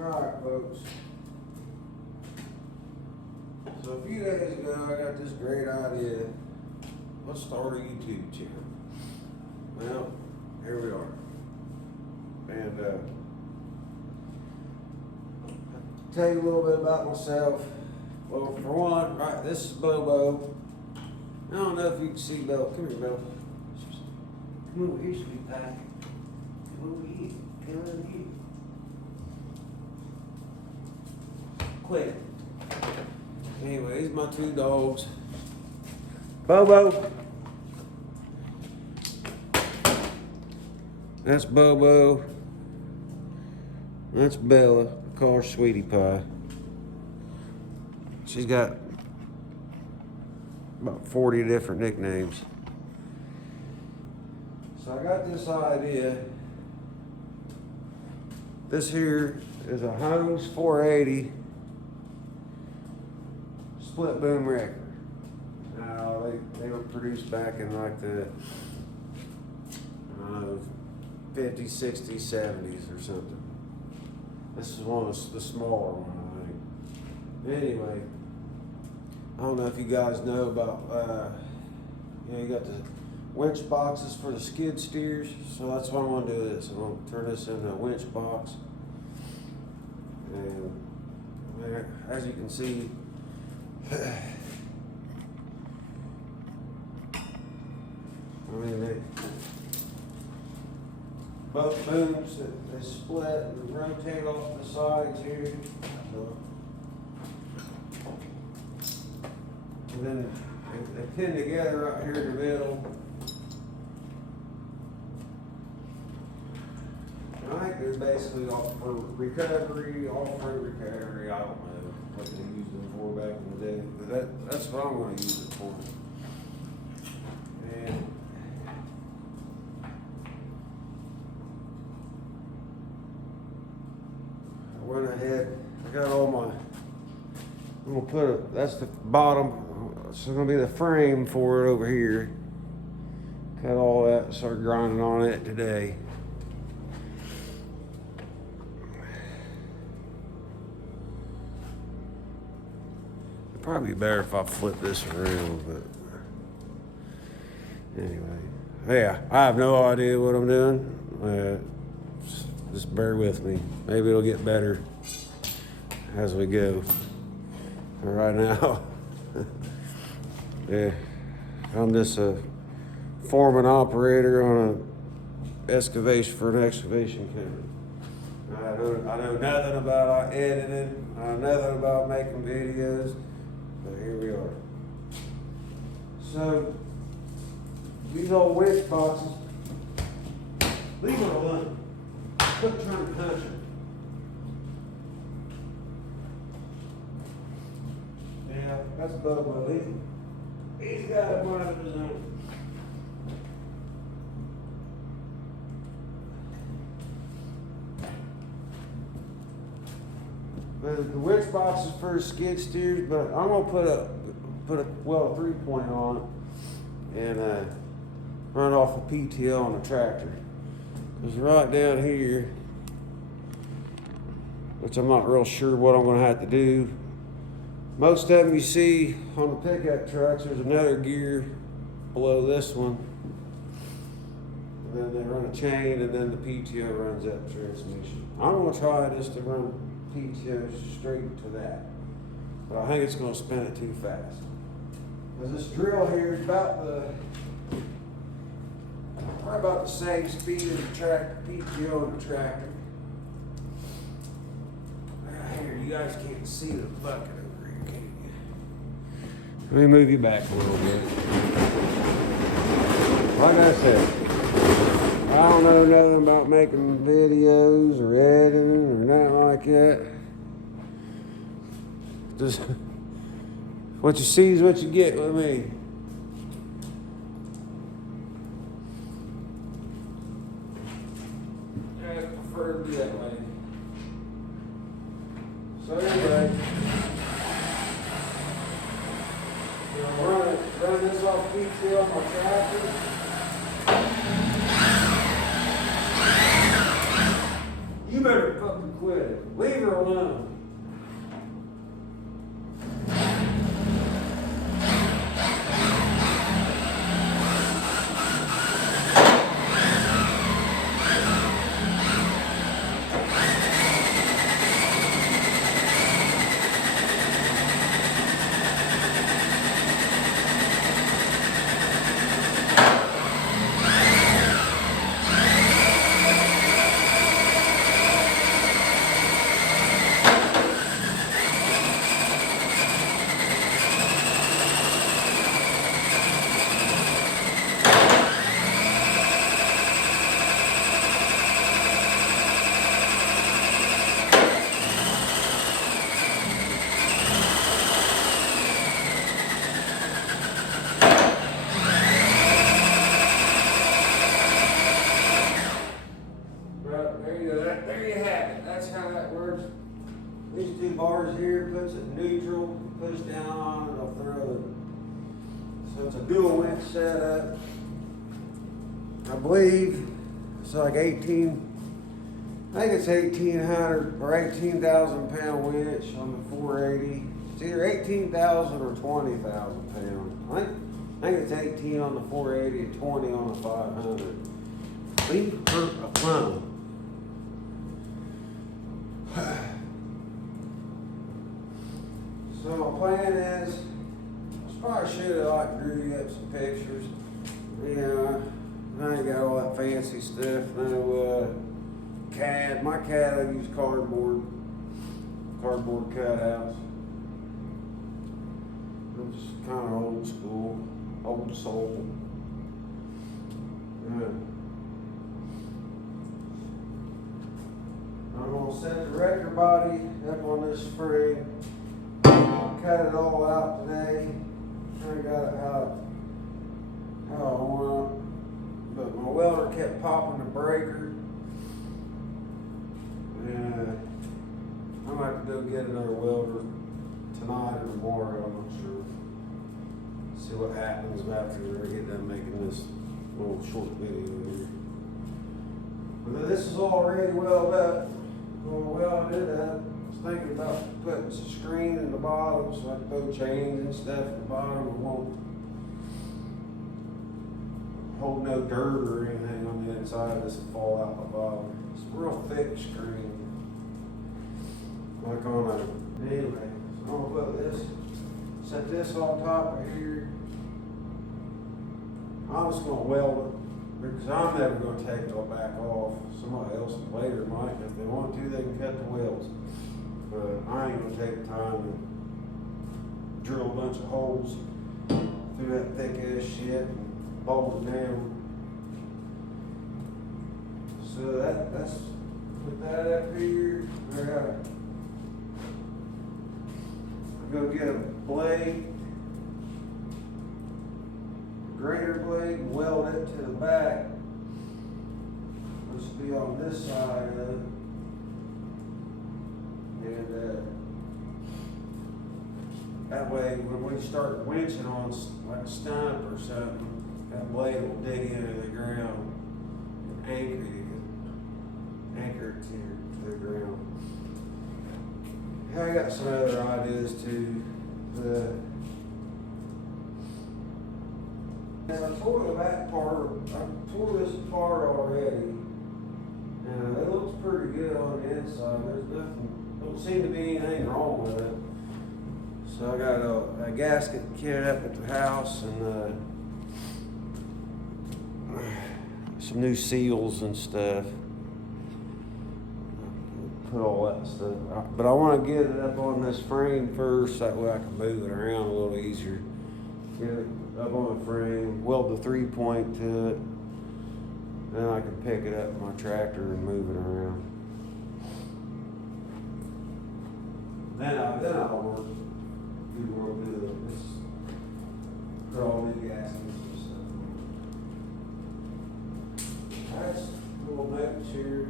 Alright folks, so a few days ago I got this great idea. Let's start a YouTube channel. Well, here we are. And I'll tell you a little bit about myself. Well, for one, right, this is Bobo. I don't know if you can see Bella. Come here, Bella. Come over here, sweet pie. Come over here. Come over here. Quick. Anyway, these are my two dogs. Bobo. That's Bobo. That's Bella. I call her Sweetie Pie. She's got about 40 different nicknames. So I got this idea. This here is a Homles 480 split boom record. Now they were produced back in like the 50s, 60s, 70s or something. This is one of the smaller one, I think. Anyway, I don't know if you guys know about you got the winch boxes for the skid steers. So that's what I'm gonna do. This I'm gonna turn this into a winch box, and as you can see. I mean, both booms they split and rotate off the sides here, so, and then they pin together right here in the middle. And I think they're basically all for recovery, off-road recovery. I don't know what they used them for back in the day, but that's what I'm going to use it for. And I went ahead, I got all my, I'm going to put that's the bottom, it's going to be the frame for it over here. Cut all that, start grinding on it today. Probably better if I flip this around, but anyway, yeah, I have no idea what I'm doing. Just bear with me. Maybe it'll get better as we go. But right now, yeah, I'm just a foreman operator on an excavation for an excavation company. I know nothing about editing. I know nothing about making videos. But here we are. So these old winch boxes, leave it alone. Quit trying to punch it. Yeah, that's Bobo. He's got a mind of his own. The winch box is for skid steers, but I'm gonna put a 3-point on it and run off a PTO on the tractor. Because right down here, which I'm not real sure what I'm gonna have to do. Most of them you see on the pickup trucks, there's another gear below this one. And then they run a chain, and then the PTO runs that transmission. I'm gonna try just to run PTO straight to that, but I think it's going to spin it too fast. Because this drill here is probably about the same speed as the PTO and the tractor. Right here, you guys can't see the bucket over here, can you? Let me move you back a little bit. Like I said, I don't know nothing about making videos or editing or nothing like that. Just what you see is what you get with me. I prefer to be that way. So anyway, run this off PTO on my tractor. You better fucking quit it. Leave her alone. There you have it. That's how that works. These two bars here puts it neutral, push down on it, it'll throw it. So it's a dual winch setup. I believe it's like 18, I think it's 1,800 or 18,000 pound winch on the 480. It's either 18,000 or 20,000 pounds. I think it's 18 on the 480 and 20 on the 500. Leave her alone. So my plan is, I probably should have like drew up some pictures. You know, I ain't got all that fancy stuff. No CAD. My CAD I use cardboard cutouts. I'm just kind of old school, old soul. Yeah. I'm gonna set the wrecker body up on this frame. Cut it all out today. I got it how I want it. But my welder kept popping the breaker. And I'm gonna have to go get another welder tonight or tomorrow, I'm not sure. See what happens after I get done making this little short video here. But this is already welded up. When I welded it up, I was thinking about putting some screen in the bottom so I can throw chains and stuff at the bottom. It won't hold no dirt or anything on the inside. This will fall out the bottom. It's a real thick screen. Like on a, anyway, so I'm gonna put this, set this on top of here. I'm just gonna weld it because I'm never gonna take it all back off. Somebody else later might, if they want to, they can cut the welds. But I ain't gonna take the time to drill a bunch of holes through that thick ass shit and bolt it down. So that's put that up here. I gotta go get a blade, grater blade, and weld it to the back. This will be on this side of it. And that way, when we start winching on like a stump or something, that blade will dig into the ground and anchor it to the ground. I got some other ideas too. And I tore the back part, I tore this apart already. And it looks pretty good on the inside. There's nothing, don't seem to be anything wrong with it. So I got a gasket kit up at the house and some new seals and stuff. Put all that stuff, but I want to get it up on this frame first, that way I can move it around a little easier. Get it up on the frame, weld the 3-point to it, then I can pick it up with my tractor and move it around. Then I'll work this, put all new gaskets and stuff. That's little notes here.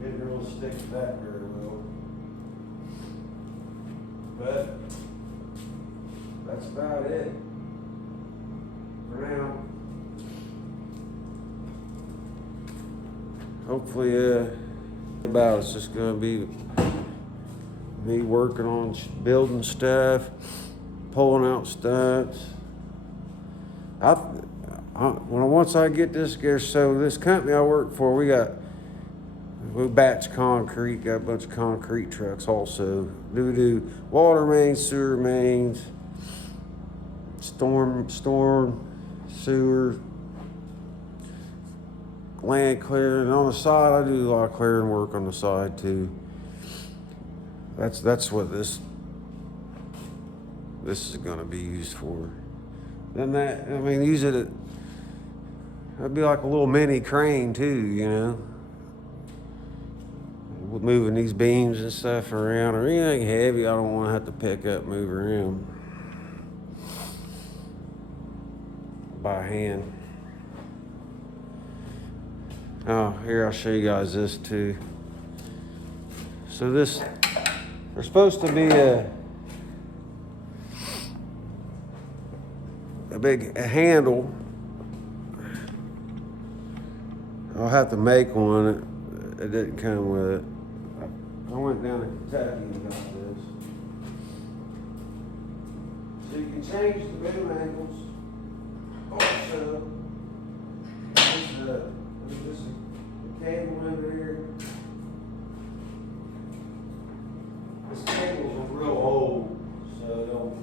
Didn't really stick to that very well. But that's about it for now. hopefully, about it's just gonna be me working on building stuff, pulling out stunts. Once I get this gear, so this company I work for, we batch concrete, got a bunch of concrete trucks also. Do water mains, sewer mains, storm, sewer, land clearing. On the side, I do a lot of clearing work on the side too. That's what this is gonna be used for. Then use it. It'd be like a little mini crane too, you know. Moving these beams and stuff around, or anything heavy I don't want to have to pick up, move around by hand. Oh, here I'll show you guys this too. So there's supposed to be a big handle. I'll have to make one. It didn't come with it. I went down to Kentucky and got this. So you can change the boom angles. Also, there's a cable under here. This cable's real old, so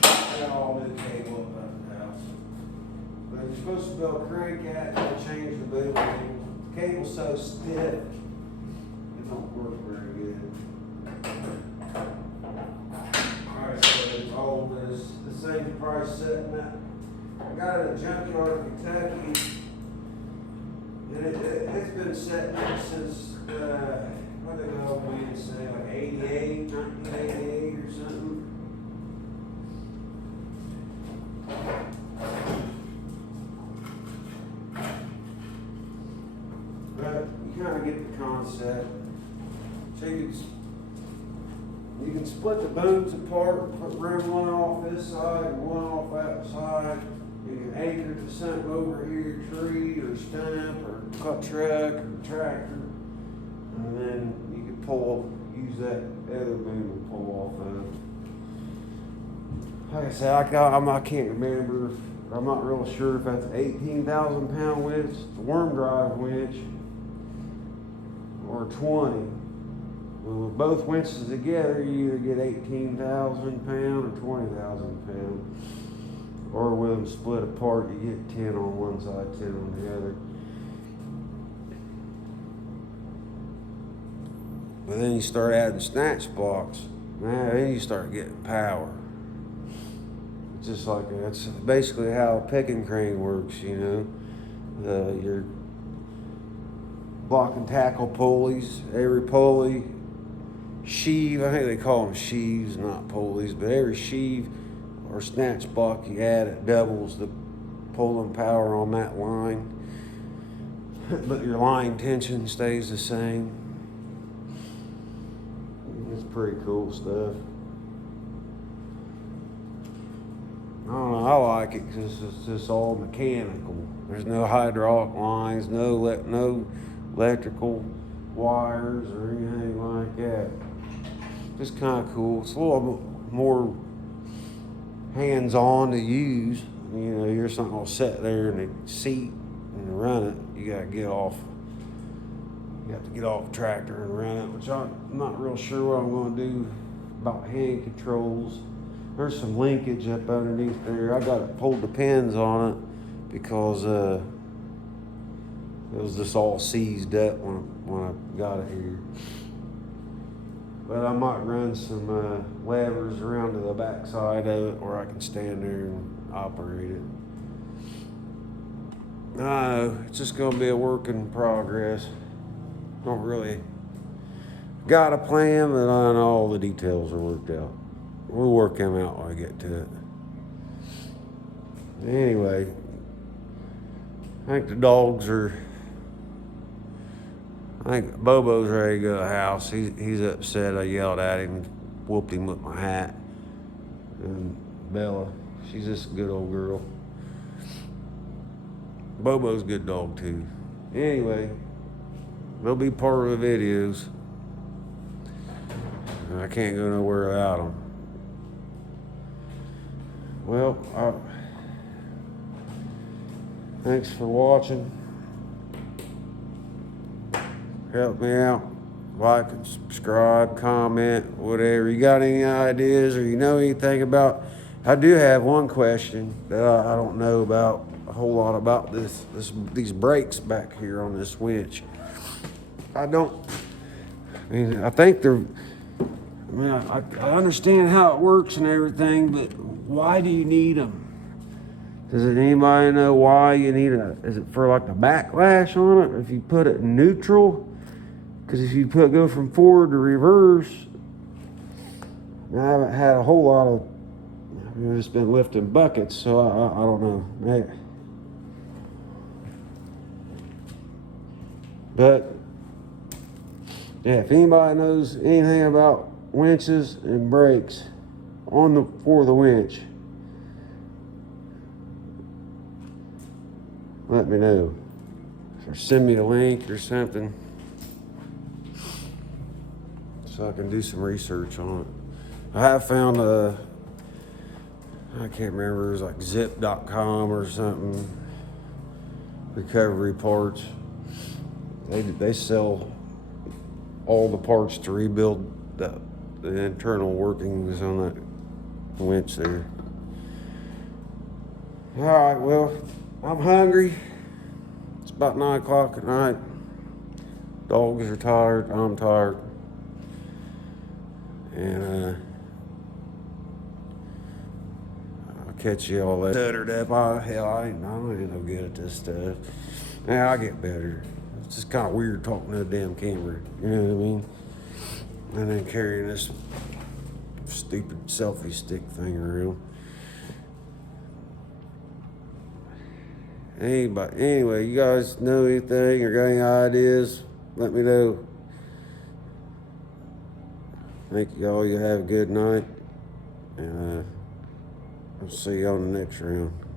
got all new cable up at the house. But you're supposed to be able to crank at and change the boom angle. The cable's so stiff. Don't work very good. Alright, so it's old. The same price setting that. I got it at a junkyard in Kentucky. And it's been setting there since, what did the old man say, like 1988 or something. But you kind of get the concept. So you can split the booms apart, run one off this side and one off that side. You can anchor to something over here, tree or stump or cut truck or tractor. And then you can use that other boom to pull off of. Like I said, I can't remember. I'm not real sure if that's 18,000 pound winch, the worm drive winch, or 20. Well, with both winches together, you either get 18,000 pound or 20,000 pound. Or with them split apart, you get 10 on one side, 10 on the other. But then you start adding snatch blocks. Man, then you start getting power. It's just like, that's basically how a picking crane works, you know. Your block and tackle pulleys, every pulley, sheave, I think they call them sheaves, not pulleys, but every sheave or snatch block you add, it doubles the pulling power on that line. But your line tension stays the same. It's pretty cool stuff. I don't know, I like it because it's just all mechanical. There's no hydraulic lines, no electrical wires or anything like that. Just kind of cool. It's a little more hands-on to use. You know, you're just not gonna sit there in the seat and run it. You gotta get off. You have to get off the tractor and run it, which I'm not real sure what I'm gonna do about hand controls. There's some linkage up underneath there. I got it pulled the pins on it because it was just all seized up when I got it here. But I might run some levers around to the back side of it where I can stand there and operate it. I don't know, it's just gonna be a work in progress. Don't really got a plan, but I know all the details are worked out. We'll work them out when I get to it. Anyway, I think the dogs are, I think Bobo's ready to go to the house. He's upset. I yelled at him, whooped him with my hat. And Bella, she's just a good old girl. Bobo's a good dog too. Anyway, they'll be part of the videos. I can't go nowhere without them. Well, thanks for watching. Help me out. Like and subscribe, comment, whatever. You got any ideas or you know anything about? I do have one question that I don't know about a whole lot about these brakes back here on this winch. I think they're. I understand how it works and everything, but why do you need them? Does anybody know why you need is it for like the backlash on it? Or if you put it in neutral? Because if you go from forward to reverse, I haven't had a whole lot of, I've just been lifting buckets, so I don't know. But, yeah, if anybody knows anything about winches and brakes for the winch, let me know. Or send me a link or something, so I can do some research on it. I have found I can't remember, it was like zip.com or something, recovery parts. They sell all the parts to rebuild the internal workings on that winch there. All right, well, I'm hungry. It's about 9 o'clock at night. Dogs are tired, I'm tired. And I'll catch you all later. Stuttered up. I ain't no good at this stuff. Yeah, I get better. It's just kind of weird talking to a damn camera. You know what I mean? And then carrying this stupid selfie stick thing around. Anyway, you guys know anything or got any ideas? Let me know. Thank y'all. You have a good night. And I'll see you on the next round.